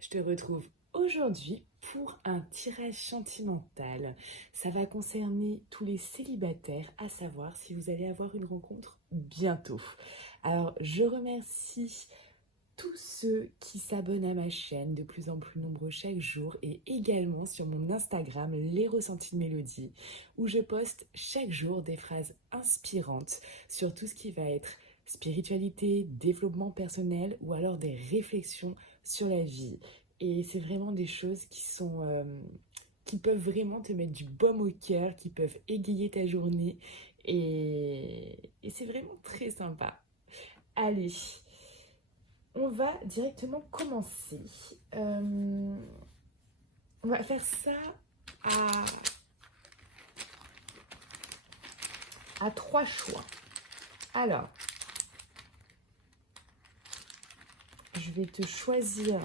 Je te retrouve aujourd'hui pour un tirage sentimental. Ça va concerner tous les célibataires, à savoir si vous allez avoir une rencontre bientôt. Alors, je remercie tous ceux qui s'abonnent à ma chaîne, de plus en plus nombreux chaque jour, et également sur mon Instagram, Les Ressentis de Mélodie, où je poste chaque jour des phrases inspirantes sur tout ce qui va être spiritualité, développement personnel ou alors des réflexions sur la vie. Et c'est vraiment des choses qui peuvent vraiment te mettre du baume au cœur, qui peuvent égayer ta journée. Et c'est vraiment très sympa. Allez, on va directement commencer. On va faire ça à, à 3 choix. Alors, je vais te choisir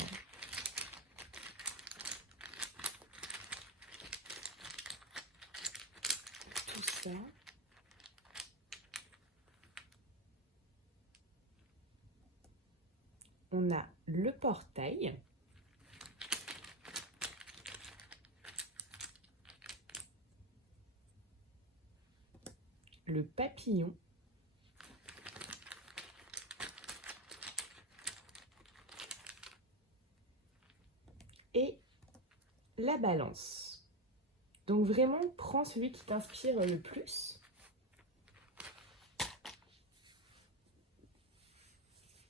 tout ça. On a le portail. Le papillon. Et la balance. Donc vraiment, prends celui qui t'inspire le plus.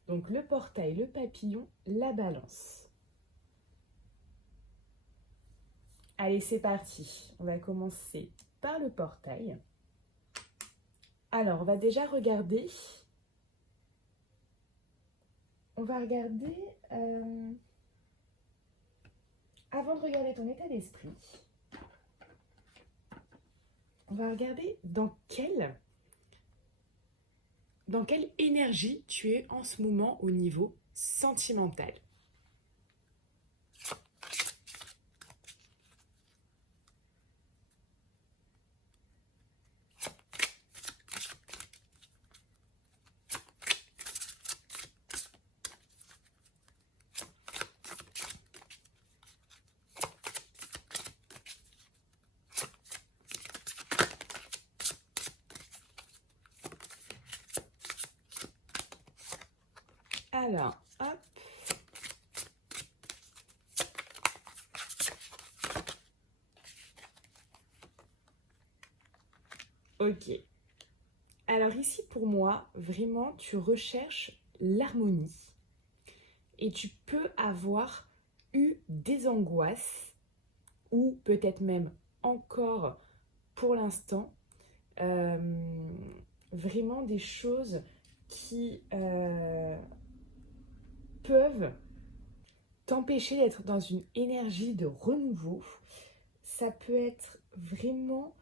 Donc le portail, le papillon, la balance. Allez, c'est parti. On va commencer par le portail. Alors, on va déjà regarder. On va regarder... avant de regarder ton état d'esprit, on va regarder dans quelle énergie tu es en ce moment au niveau sentimental. Alors, hop. Ok. Alors ici, pour moi, vraiment, tu recherches l'harmonie. Et tu peux avoir eu des angoisses, ou peut-être même encore pour l'instant, euh, vraiment des choses qui peuvent t'empêcher d'être dans une énergie de renouveau. Ça peut être vraiment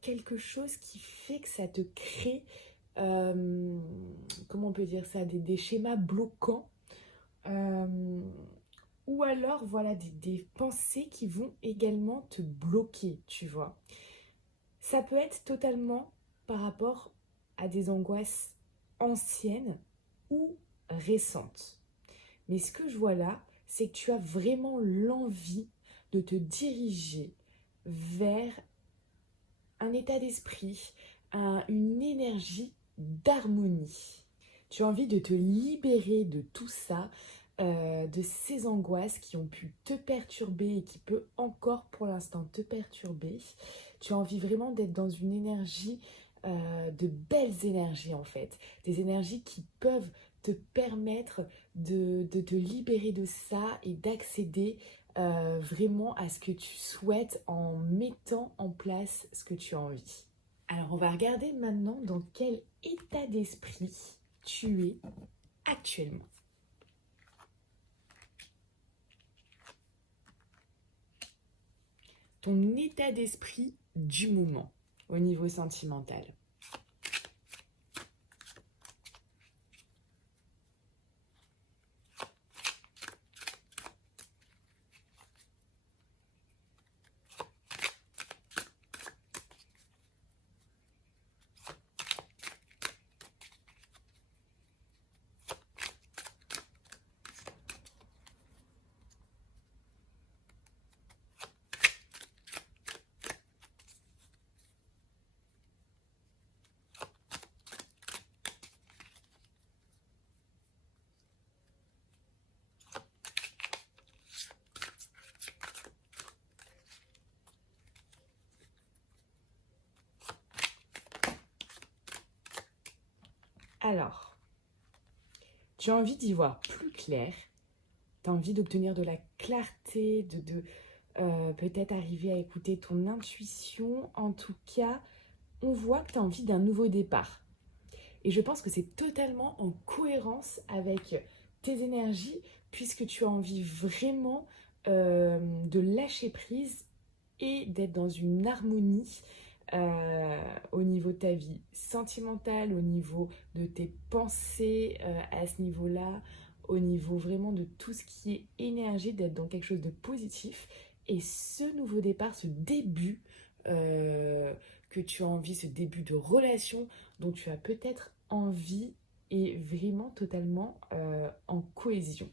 quelque chose qui fait que ça te crée, comment on peut dire ça, des schémas bloquants. Ou alors, voilà, des pensées qui vont également te bloquer, tu vois. Ça peut être totalement par rapport à des angoisses anciennes ou récentes. Mais ce que je vois là, c'est que tu as vraiment l'envie de te diriger vers un état d'esprit, une énergie d'harmonie. Tu as envie de te libérer de tout ça, de ces angoisses qui ont pu te perturber et qui peut encore pour l'instant te perturber. Tu as envie vraiment d'être dans une énergie, de belles énergies en fait. Des énergies qui peuvent te permettre de te libérer de ça et d'accéder vraiment à ce que tu souhaites en mettant en place ce que tu as envie. Alors on va regarder maintenant dans quel état d'esprit tu es actuellement. Ton état d'esprit du moment au niveau sentimental. Alors, tu as envie d'y voir plus clair, tu as envie d'obtenir de la clarté, peut-être arriver à écouter ton intuition. En tout cas, on voit que tu as envie d'un nouveau départ. Et je pense que c'est totalement en cohérence avec tes énergies, puisque tu as envie vraiment de lâcher prise et d'être dans une harmonie au niveau de ta vie sentimentale, au niveau de tes pensées à ce niveau-là, au niveau vraiment de tout ce qui est énergie, d'être dans quelque chose de positif. Et ce nouveau départ, ce début que tu as envie, ce début de relation dont tu as peut-être envie, est vraiment totalement en cohésion.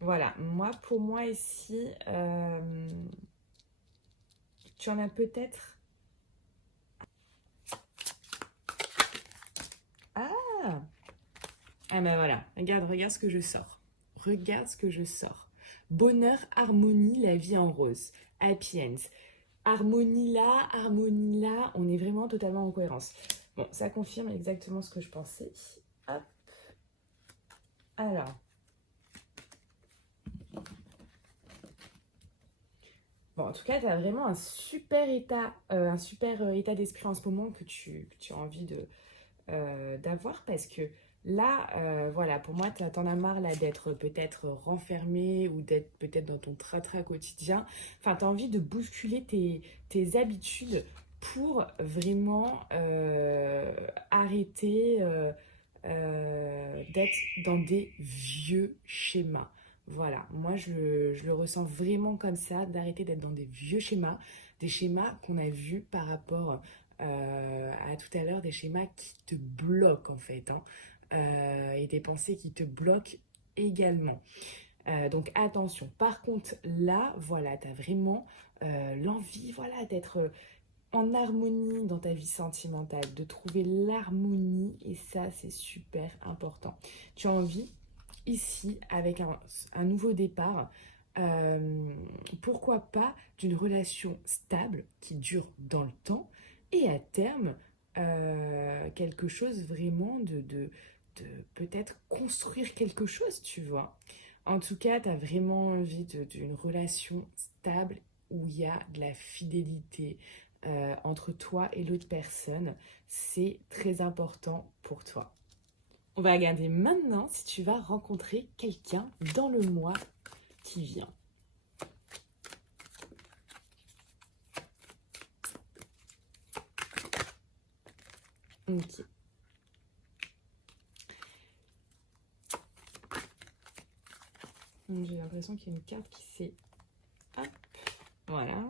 Voilà, pour moi ici, tu en as peut-être... Ah! Ah ben voilà, regarde ce que je sors. Regarde ce que je sors. Bonheur, harmonie, la vie en rose. Happy ends. Harmonie là, on est vraiment totalement en cohérence. Bon, ça confirme exactement ce que je pensais. Hop. Alors. Bon, en tout cas, tu as vraiment un super état d'esprit en ce moment que tu as envie d'avoir parce que là, voilà, pour moi, t'en as marre là d'être peut-être renfermé ou d'être peut-être dans ton train-train quotidien. Enfin, tu as envie de bousculer tes habitudes pour vraiment arrêter d'être dans des vieux schémas. Voilà, moi je le ressens vraiment comme ça, d'arrêter d'être dans des schémas qu'on a vus par rapport à tout à l'heure, des schémas qui te bloquent en fait, hein, et des pensées qui te bloquent également. Donc attention. Par contre, là, voilà, tu as vraiment l'envie, voilà, d'être en harmonie dans ta vie sentimentale, de trouver l'harmonie, et ça, c'est super important. Tu as envie, ici, avec un nouveau départ, euh, pourquoi pas d'une relation stable qui dure dans le temps et à terme, quelque chose vraiment de peut-être construire quelque chose, tu vois. En tout cas, tu as vraiment envie d'une relation stable où il y a de la fidélité entre toi et l'autre personne. C'est très important pour toi. On va regarder maintenant si tu vas rencontrer quelqu'un dans le mois qui vient. Ok. J'ai l'impression qu'il y a une carte qui s'est... Hop, voilà.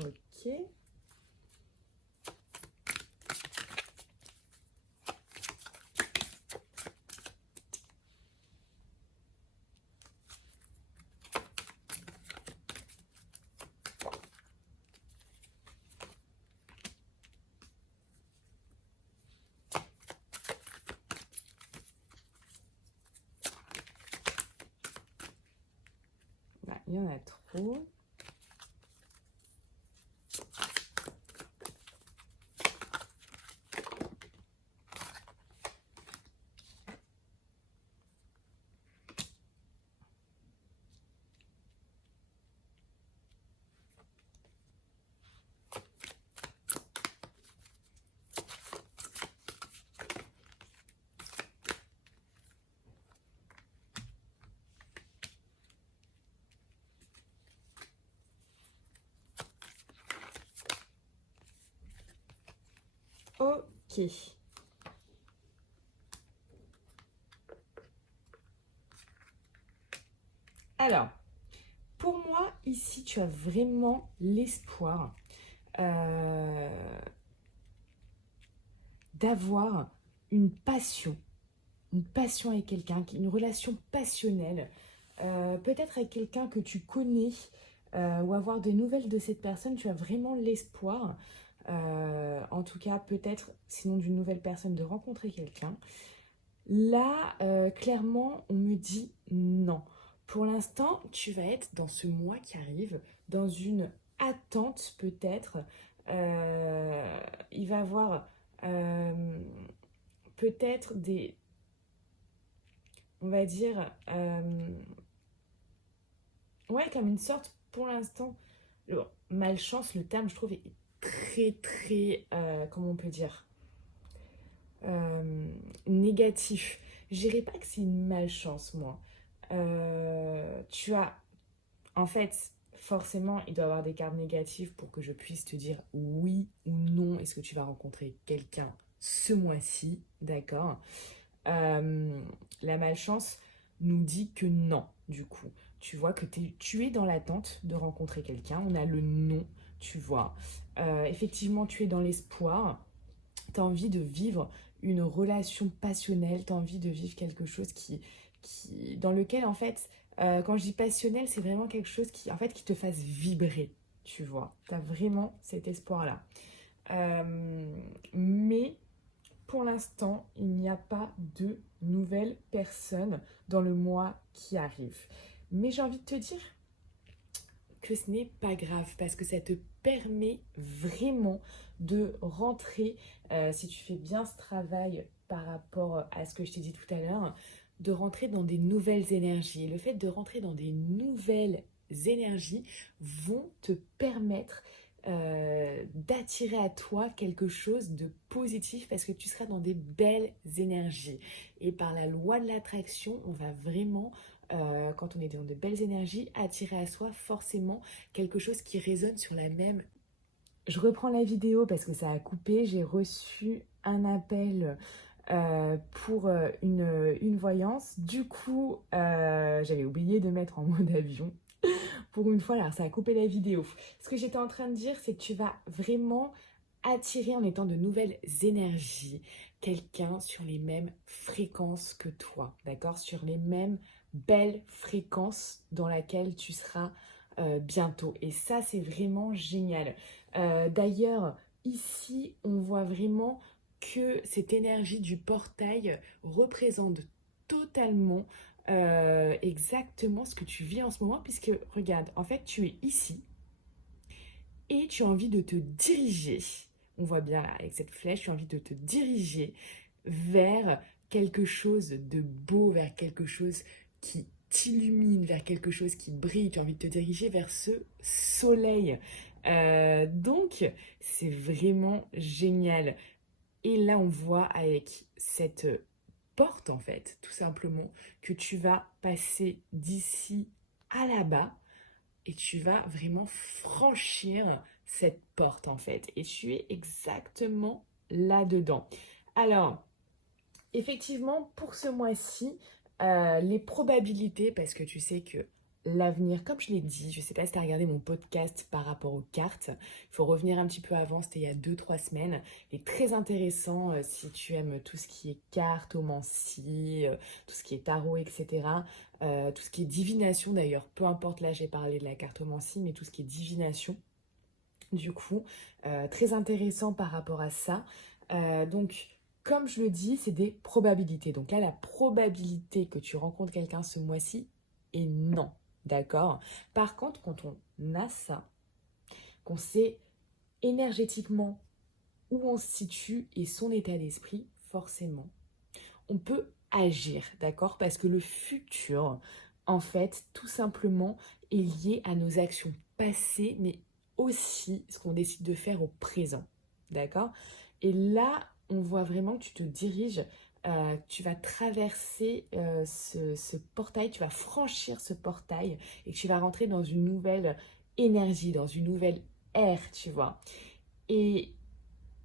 Ok. Là, il y en a trop. Ok. Alors, pour moi, ici, tu as vraiment l'espoir d'avoir une passion une passion avec quelqu'un, une relation passionnelle, peut-être avec quelqu'un que tu connais, ou avoir des nouvelles de cette personne, tu as vraiment l'espoir, en tout cas peut-être, sinon d'une nouvelle personne, de rencontrer quelqu'un. Là, clairement, on me dit non. Pour l'instant, tu vas être dans ce mois qui arrive, dans une attente peut-être. Il va y avoir peut-être des, on va dire, ouais, comme une sorte, pour l'instant, malchance, le terme, je trouve, est très, très, comment on peut dire, négatif. Je dirais pas que c'est une malchance, moi. Tu as, en fait, forcément, il doit y avoir des cartes négatives pour que je puisse te dire oui ou non. Est-ce que tu vas rencontrer quelqu'un ce mois-ci, d'accord? Euh, la malchance nous dit que non, du coup. Tu vois que tu es dans l'attente de rencontrer quelqu'un. On a le non, tu vois. Effectivement, tu es dans l'espoir. Tu as envie de vivre une relation passionnelle. Tu as envie de vivre quelque chose dans lequel, en fait, quand je dis passionnel, c'est vraiment quelque chose qui, en fait, qui te fasse vibrer, tu vois. Tu as vraiment cet espoir-là. Mais pour l'instant, il n'y a pas de nouvelles personnes dans le mois qui arrive. Mais j'ai envie de te dire que ce n'est pas grave parce que ça te permet vraiment de rentrer, si tu fais bien ce travail par rapport à ce que je t'ai dit tout à l'heure, de rentrer dans des nouvelles énergies. Et le fait de rentrer dans des nouvelles énergies vont te permettre d'attirer à toi quelque chose de positif parce que tu seras dans des belles énergies. Et par la loi de l'attraction, on va vraiment, quand on est dans de belles énergies, attirer à soi forcément quelque chose qui résonne sur la même. Je reprends la vidéo parce que ça a coupé. J'ai reçu un appel pour une voyance. Du coup, j'avais oublié de mettre en mode avion. Pour une fois, alors ça a coupé la vidéo. Ce que j'étais en train de dire, c'est que tu vas vraiment attirer en étant de nouvelles énergies quelqu'un sur les mêmes fréquences que toi, d'accord? Sur les mêmes belles fréquences dans laquelle tu seras bientôt. Et ça, c'est vraiment génial. D'ailleurs, ici, on voit vraiment que cette énergie du portail représente totalement exactement ce que tu vis en ce moment, puisque regarde, en fait, tu es ici et tu as envie de te diriger. On voit bien là, avec cette flèche, tu as envie de te diriger vers quelque chose de beau, vers quelque chose qui t'illumine, vers quelque chose qui brille. Tu as envie de te diriger vers ce soleil. Donc, c'est vraiment génial. Et là, on voit avec cette porte, en fait, tout simplement, que tu vas passer d'ici à là-bas et tu vas vraiment franchir cette porte, en fait. Et tu es exactement là-dedans. Alors, effectivement, pour ce mois-ci, les probabilités, parce que tu sais que l'avenir, comme je l'ai dit, je ne sais pas si tu as regardé mon podcast par rapport aux cartes, il faut revenir un petit peu avant, c'était il y a 2 3 semaines, il est très intéressant si tu aimes tout ce qui est cartomancie, tout ce qui est tarot, etc. Tout ce qui est divination d'ailleurs, peu importe, là j'ai parlé de la cartomancie, mais tout ce qui est divination, du coup, très intéressant par rapport à ça. Donc, comme je le dis, c'est des probabilités. Donc là, la probabilité que tu rencontres quelqu'un ce mois-ci est non. D'accord? Par contre, quand on a ça, qu'on sait énergétiquement où on se situe et son état d'esprit, forcément, on peut agir. D'accord? Parce que le futur, en fait, tout simplement, est lié à nos actions passées, mais aussi ce qu'on décide de faire au présent. D'accord? Et là, on voit vraiment que tu te diriges, tu vas traverser ce portail, tu vas franchir ce portail et que tu vas rentrer dans une nouvelle énergie, dans une nouvelle ère, tu vois. Et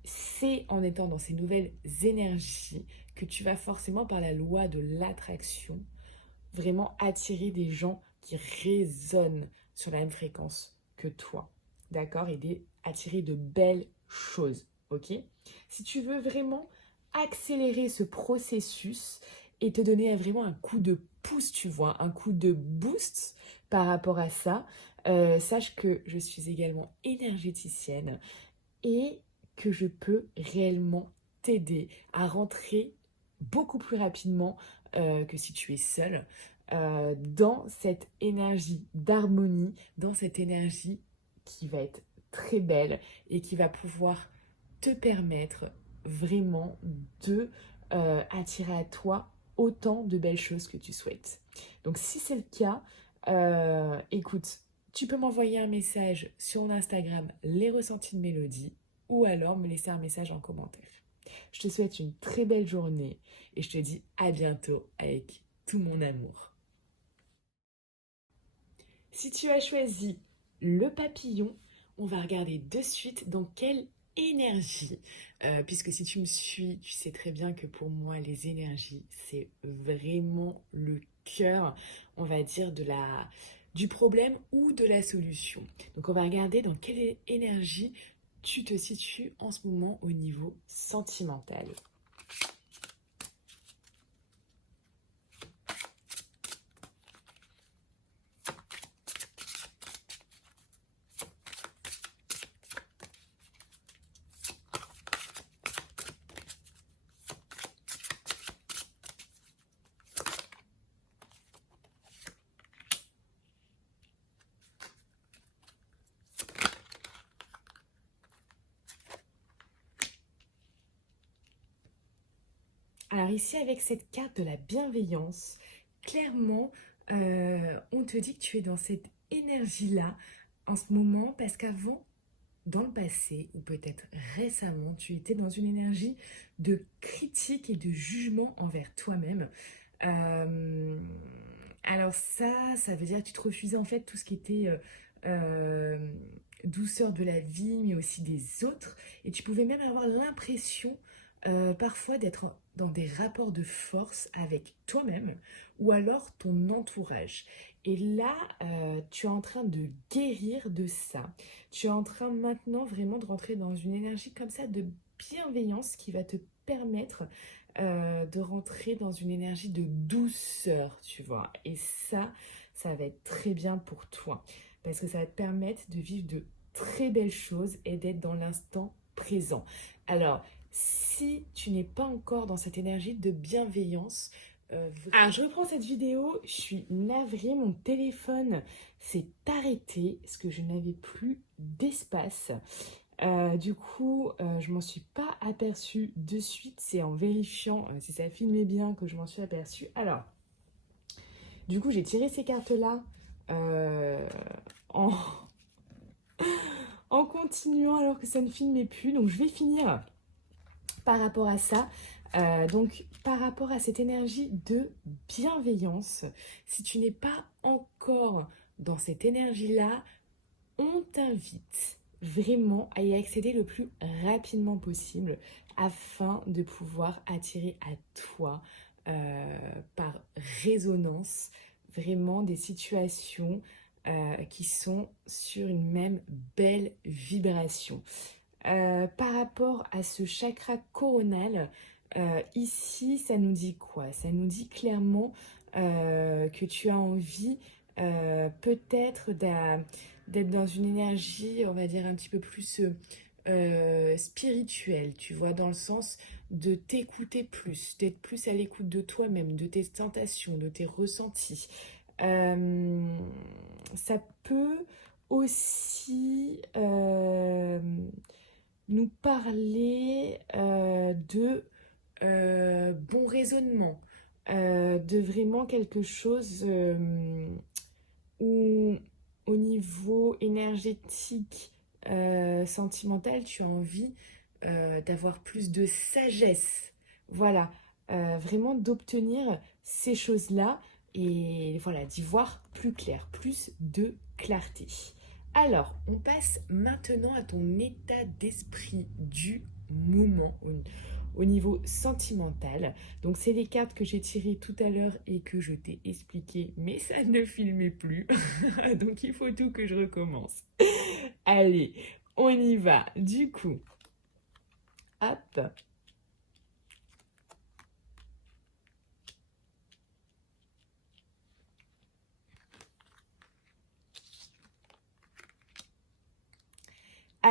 c'est en étant dans ces nouvelles énergies que tu vas forcément, par la loi de l'attraction, vraiment attirer des gens qui résonnent sur la même fréquence que toi. D'accord? Et attirer de belles choses. Ok? Si tu veux vraiment accélérer ce processus et te donner vraiment un coup de pouce, tu vois, un coup de boost par rapport à ça. Sache que je suis également énergéticienne et que je peux réellement t'aider à rentrer beaucoup plus rapidement que si tu es seule dans cette énergie d'harmonie, dans cette énergie qui va être très belle et qui va pouvoir te permettre vraiment de attirer à toi autant de belles choses que tu souhaites. Donc si c'est le cas, écoute, tu peux m'envoyer un message sur mon Instagram, les ressentis de Mélodie, ou alors me laisser un message en commentaire. Je te souhaite une très belle journée et je te dis à bientôt avec tout mon amour. Si tu as choisi le papillon, on va regarder de suite dans quelle énergie. Puisque si tu me suis, tu sais très bien que pour moi, les énergies, c'est vraiment le cœur, on va dire, du problème ou de la solution. Donc on va regarder dans quelle énergie tu te situes en ce moment au niveau sentimental. Alors ici, avec cette carte de la bienveillance, clairement, on te dit que tu es dans cette énergie-là en ce moment parce qu'avant, dans le passé, ou peut-être récemment, tu étais dans une énergie de critique et de jugement envers toi-même. Euh, alors ça veut dire que tu te refusais en fait tout ce qui était euh, douceur de la vie, mais aussi des autres. Et tu pouvais même avoir l'impression parfois d'être dans des rapports de force avec toi-même ou alors ton entourage. Et là, tu es en train de guérir de ça. Tu es en train maintenant vraiment de rentrer dans une énergie comme ça de bienveillance qui va te permettre de rentrer dans une énergie de douceur, tu vois. Et ça va être très bien pour toi. Parce que ça va te permettre de vivre de très belles choses et d'être dans l'instant présent. Alors, si tu n'es pas encore dans cette énergie de bienveillance, alors je reprends cette vidéo, je suis navrée, mon téléphone s'est arrêté parce que je n'avais plus d'espace. Du coup, je m'en suis pas aperçue de suite. C'est en vérifiant si ça filmait bien que je m'en suis aperçue. Alors, du coup, j'ai tiré ces cartes-là euh, en, en continuant alors que ça ne filmait plus. Donc, je vais finir par rapport à ça. Donc, par rapport à cette énergie de bienveillance, si tu n'es pas encore dans cette énergie-là, on t'invite vraiment à y accéder le plus rapidement possible afin de pouvoir attirer à toi par résonance vraiment des situations qui sont sur une même belle vibration. Par rapport à ce chakra coronal, ici, ça nous dit quoi? Ça nous dit clairement que tu as envie peut-être d'être dans une énergie, on va dire, un petit peu plus spirituelle, tu vois, dans le sens de t'écouter plus, d'être plus à l'écoute de toi-même, de tes tentations, de tes ressentis. Euh, Ça peut aussi nous parler de bon raisonnement, de vraiment quelque chose où au niveau énergétique, sentimental, tu as envie d'avoir plus de sagesse. Voilà, vraiment d'obtenir ces choses-là et voilà, d'y voir plus clair, plus de clarté. Alors, on passe maintenant à ton état d'esprit du moment au niveau sentimental. Donc, c'est les cartes que j'ai tirées tout à l'heure et que je t'ai expliquées, mais ça ne filmait plus. Donc, il faut tout que je recommence. Allez, on y va. Du coup, hop.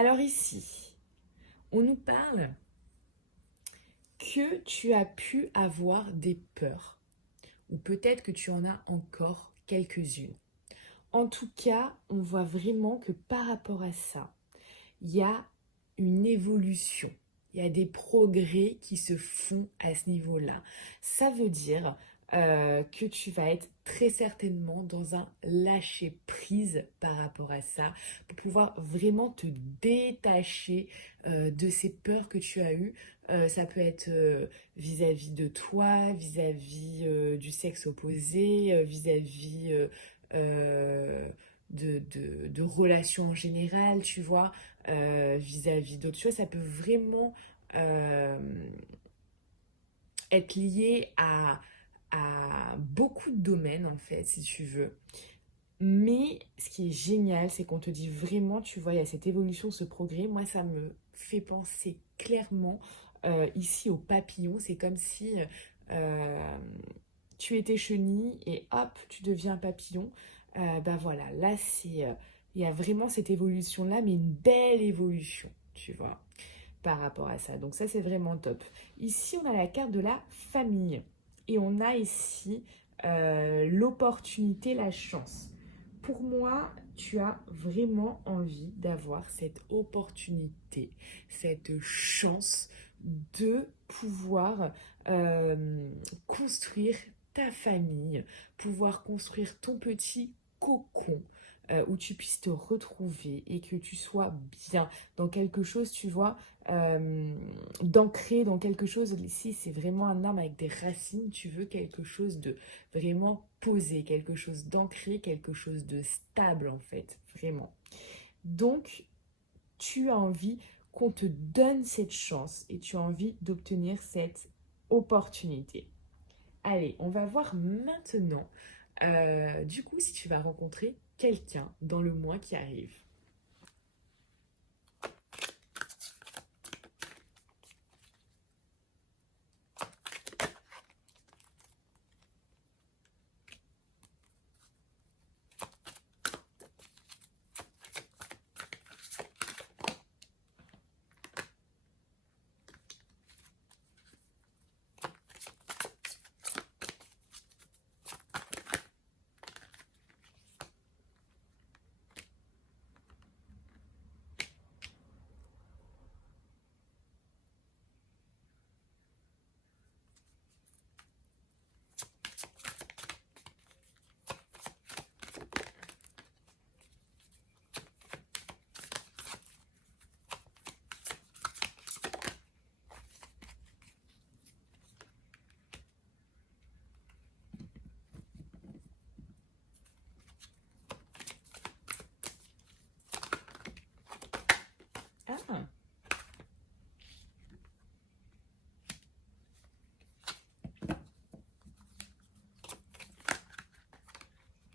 Alors ici, on nous parle que tu as pu avoir des peurs, ou peut-être que tu en as encore quelques-unes. En tout cas, on voit vraiment que par rapport à ça, il y a une évolution. Il y a des progrès qui se font à ce niveau-là. Ça veut dire que tu vas être très certainement dans un lâcher-prise par rapport à ça, pour pouvoir vraiment te détacher de ces peurs que tu as eues. Ça peut être vis-à-vis de toi, vis-à-vis du sexe opposé, vis-à-vis de relations en général, tu vois, vis-à-vis d'autres choses. Ça peut vraiment euh, être lié à beaucoup de domaines, en fait, si tu veux. Mais ce qui est génial, c'est qu'on te dit vraiment, tu vois, il y a cette évolution, ce progrès. Moi, ça me fait penser clairement ici au papillon. C'est comme si euh, tu étais chenille et hop, tu deviens un papillon. Ben voilà, là, il y a vraiment cette évolution-là, mais une belle évolution, tu vois, par rapport à ça. Donc ça, c'est vraiment top. Ici, on a la carte de la famille. Et on a ici l'opportunité, la chance. Pour moi, tu as vraiment envie d'avoir cette opportunité, cette chance de pouvoir construire ta famille, pouvoir construire ton petit cocon où tu puisses te retrouver et que tu sois bien dans quelque chose, tu vois, d'ancrer dans quelque chose. Ici, c'est vraiment un arbre avec des racines. Tu veux quelque chose de vraiment posé, quelque chose d'ancré, quelque chose de stable, en fait, vraiment. Donc, tu as envie qu'on te donne cette chance et tu as envie d'obtenir cette opportunité. Allez, on va voir maintenant, du coup, si tu vas rencontrer quelqu'un dans le mois qui arrive. Ah,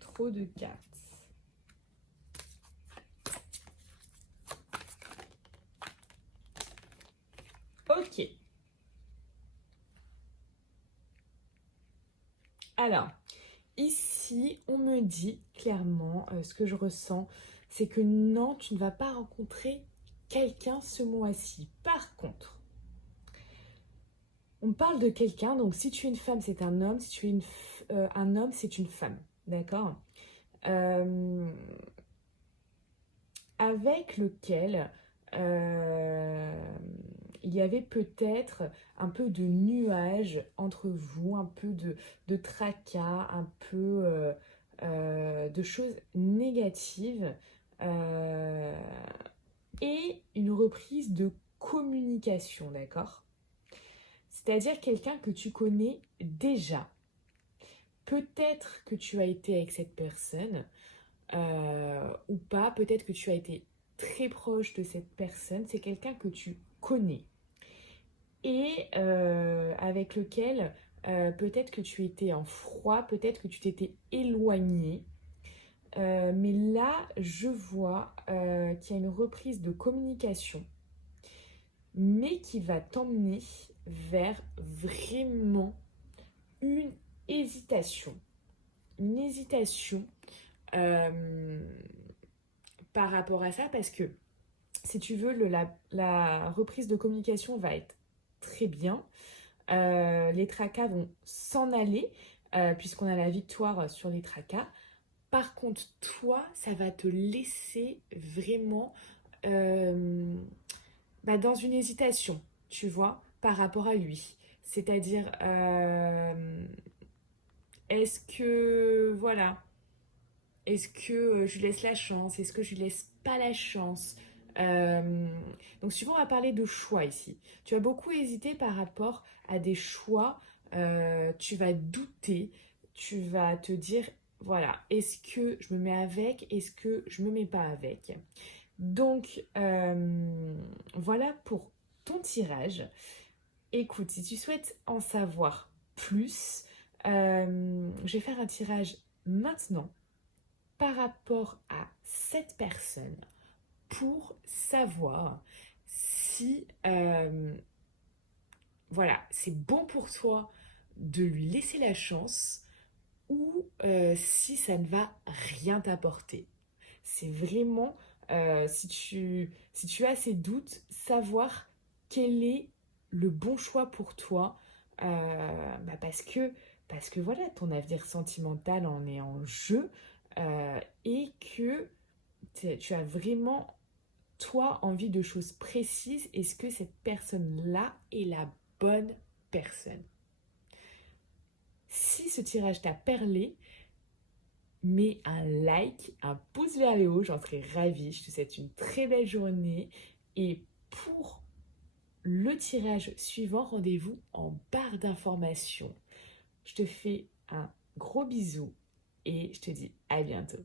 trop de cartes. Ok. Alors, ici, on me dit clairement, ce que je ressens, c'est que non, tu ne vas pas rencontrer quelqu'un ce mois-ci. Par contre, on parle de quelqu'un, donc si tu es une femme, c'est un homme, si tu es un homme, c'est une femme. D'accord. Euh, Avec lequel euh, il y avait peut-être un peu de nuages entre vous, un peu de tracas, un peu de choses négatives euh, et une reprise de communication, d'accord? C'est-à-dire quelqu'un que tu connais déjà. Peut-être que tu as été avec cette personne ou pas, peut-être que tu as été très proche de cette personne, c'est quelqu'un que tu connais et avec lequel peut-être que tu étais en froid, peut-être que tu t'étais éloigné. Mais là, je vois qu'il y a une reprise de communication, mais qui va t'emmener vers vraiment une hésitation. Une hésitation euh, par rapport à ça, parce que si tu veux, la reprise de communication va être très bien. Les tracas vont s'en aller, puisqu'on a la victoire sur les tracas. Par contre, toi, ça va te laisser vraiment dans une hésitation, tu vois, par rapport à lui. C'est-à-dire, est-ce que, voilà, est-ce que je lui laisse la chance? Est-ce que je lui laisse pas la chance? Euh, donc souvent on va parler de choix ici. Tu vas beaucoup hésiter par rapport à des choix. Tu vas douter. Tu vas te dire, voilà, est-ce que je me mets avec? Est-ce que je me mets pas avec? Donc voilà pour ton tirage. Écoute, si tu souhaites en savoir plus, je vais faire un tirage maintenant par rapport à cette personne pour savoir si voilà, c'est bon pour toi de lui laisser la chance ou si ça ne va rien t'apporter. C'est vraiment, si tu as ces doutes, savoir quel est le bon choix pour toi, parce que voilà, ton avenir sentimental en est en jeu, et que tu as vraiment, toi, envie de choses précises. Est-ce que cette personne-là est la bonne personne? Si ce tirage t'a perlé, mets un like, un pouce vers le haut, j'en serais ravie. Je te souhaite une très belle journée. Et pour le tirage suivant, rendez-vous en barre d'informations. Je te fais un gros bisou et je te dis à bientôt.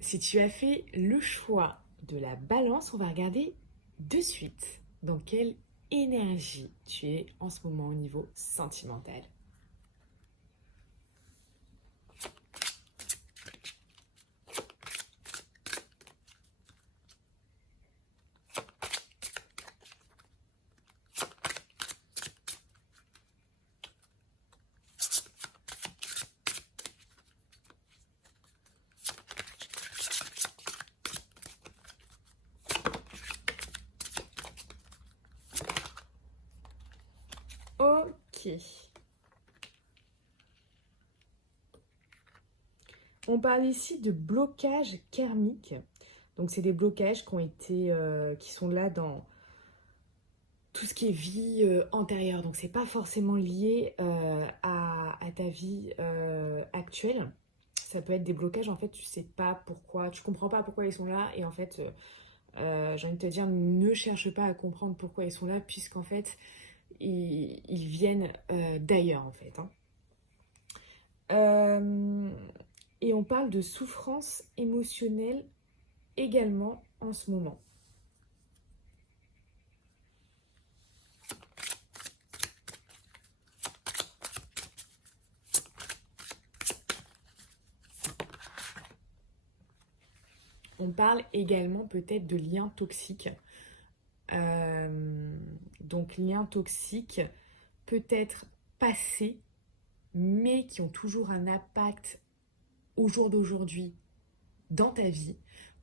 Si tu as fait le choix de la balance, on va regarder de suite dans quelle énergie tu es en ce moment au niveau sentimental. Ok. On parle ici de blocage karmique. Donc c'est des blocages qui ont été, qui sont là dans tout ce qui est vie antérieure. Donc c'est pas forcément lié à ta vie actuelle. Ça peut être des blocages, en fait, tu sais pas pourquoi, tu comprends pas pourquoi ils sont là. Et en fait, j'ai envie de te dire, ne cherche pas à comprendre pourquoi ils sont là, puisqu'en fait, ils viennent d'ailleurs, en fait. Hein. Euh, et on parle de souffrance émotionnelle également en ce moment. On parle également peut-être de liens toxiques. Donc liens toxiques peut-être passés, mais qui ont toujours un impact au jour d'aujourd'hui dans ta vie,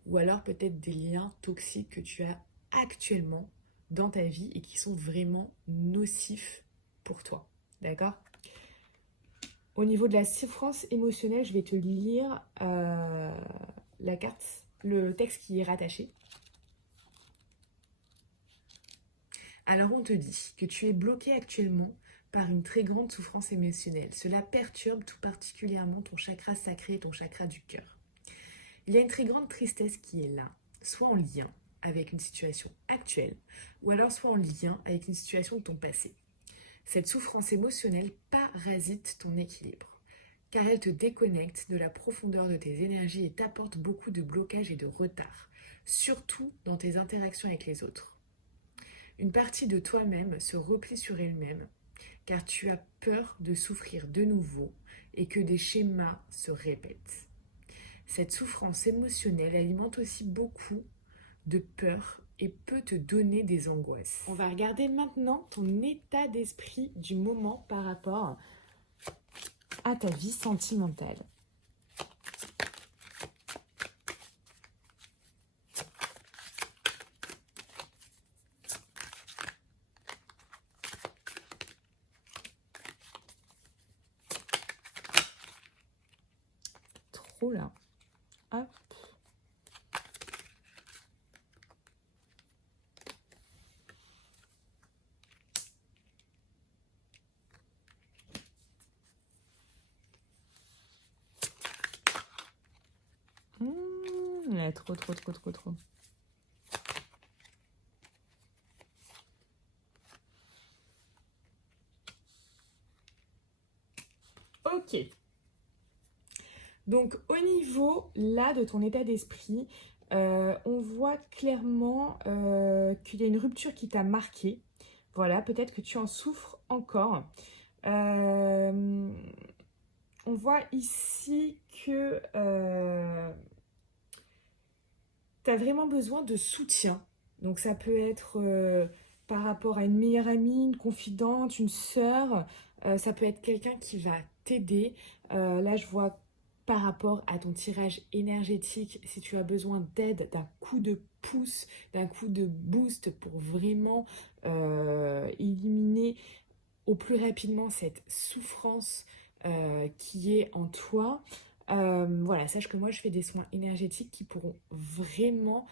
ou alors peut-être des liens toxiques que tu as actuellement dans ta vie et qui sont vraiment nocifs pour toi. D'accord? Au niveau de la souffrance émotionnelle, je vais te lire la carte, le texte qui est rattaché. Alors on te dit que tu es bloqué actuellement par une très grande souffrance émotionnelle. Cela perturbe tout particulièrement ton chakra sacré et ton chakra du cœur. Il y a une très grande tristesse qui est là, soit en lien avec une situation actuelle, ou alors soit en lien avec une situation de ton passé. Cette souffrance émotionnelle parasite ton équilibre, car elle te déconnecte de la profondeur de tes énergies et t'apporte beaucoup de blocages et de retard, surtout dans tes interactions avec les autres. Une partie de toi-même se replie sur elle-même, car tu as peur de souffrir de nouveau et que des schémas se répètent. Cette souffrance émotionnelle alimente aussi beaucoup de peur et peut te donner des angoisses. On va regarder maintenant ton état d'esprit du moment par rapport à ta vie sentimentale. Oh là. Hop. Trop, trop, trop, trop, trop. Ok. Donc, au niveau, là, de ton état d'esprit, on voit clairement qu'il y a une rupture qui t'a marqué. Voilà, peut-être que tu en souffres encore. On voit ici que tu as vraiment besoin de soutien. Donc ça peut être par rapport à une meilleure amie, une confidente, une sœur. Ça peut être quelqu'un qui va t'aider. Là, je vois par rapport à ton tirage énergétique, si tu as besoin d'aide, d'un coup de pouce, d'un coup de boost pour vraiment éliminer au plus rapidement cette souffrance qui est en toi. Voilà, sache que moi je fais des soins énergétiques qui pourront vraiment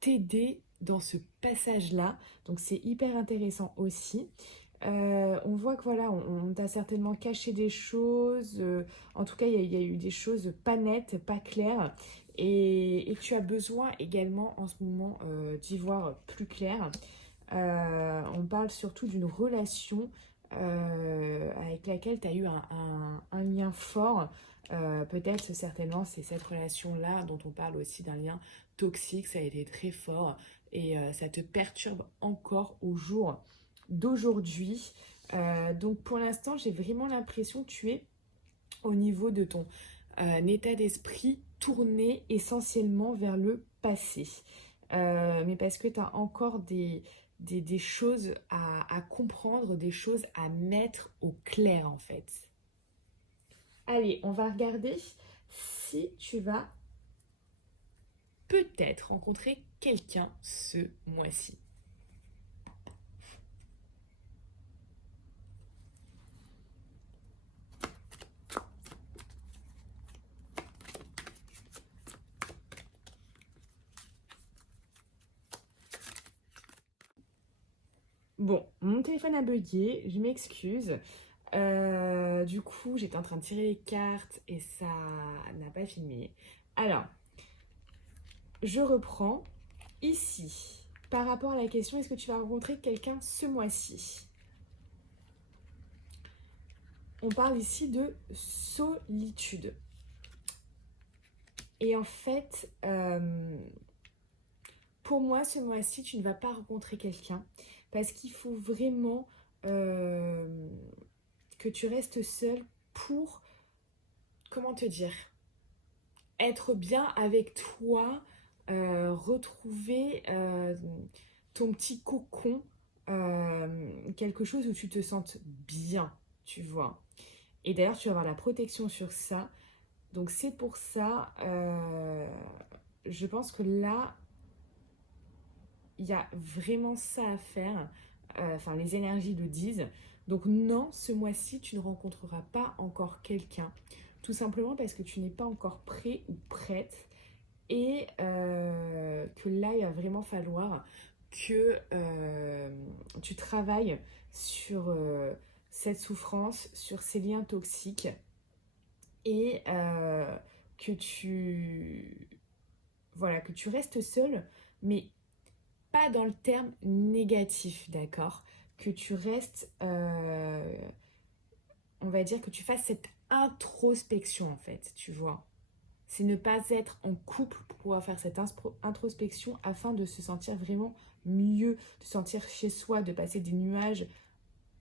t'aider dans ce passage-là. Donc c'est hyper intéressant aussi. On voit que voilà, on t'a certainement caché des choses. En tout cas, il y a eu des choses pas nettes, pas claires. Et tu as besoin également en ce moment d'y voir plus clair. On parle surtout d'une relation avec laquelle tu as eu un lien fort. Peut-être, certainement, c'est cette relation-là dont on parle aussi d'un lien toxique. Ça a été très fort et ça te perturbe encore au jour d'aujourd'hui. Donc, pour l'instant, j'ai vraiment l'impression que tu es au niveau de ton état d'esprit tourné essentiellement vers le passé. Mais parce que tu as encore des choses à comprendre, des choses à mettre au clair en fait. Allez, on va regarder si tu vas peut-être rencontrer quelqu'un ce mois-ci. Bon, mon téléphone a bugué, je m'excuse. Du coup, j'étais en train de tirer les cartes et ça n'a pas filmé. Alors, je reprends ici. Par rapport à la question, est-ce que tu vas rencontrer quelqu'un ce mois-ci? On parle ici de solitude. Et en fait, pour moi, ce mois-ci, tu ne vas pas rencontrer quelqu'un parce qu'il faut vraiment que tu restes seul pour, comment te dire, être bien avec toi, retrouver ton petit cocon, quelque chose où tu te sentes bien, tu vois. Et d'ailleurs, tu vas avoir la protection sur ça. Donc c'est pour ça, je pense que là, il y a vraiment ça à faire. Enfin, les énergies le disent. Donc non, ce mois-ci, tu ne rencontreras pas encore quelqu'un. Tout simplement parce que tu n'es pas encore prêt ou prête. Et que là, il va vraiment falloir que tu travailles sur cette souffrance, sur ces liens toxiques. Et que tu... Voilà, que tu restes seul, mais pas dans le terme négatif, d'accord? Que tu restes, on va dire que tu fasses cette introspection en fait, tu vois. C'est ne pas être en couple pour pouvoir faire cette introspection afin de se sentir vraiment mieux, de se sentir chez soi, de passer des nuages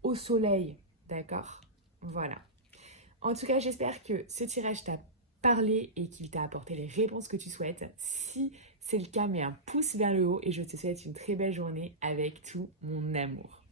au soleil, d'accord? Voilà. En tout cas, j'espère que ce tirage t'a parlé et qu'il t'a apporté les réponses que tu souhaites. Si c'est le cas, mets un pouce vers le haut et je te souhaite une très belle journée avec tout mon amour.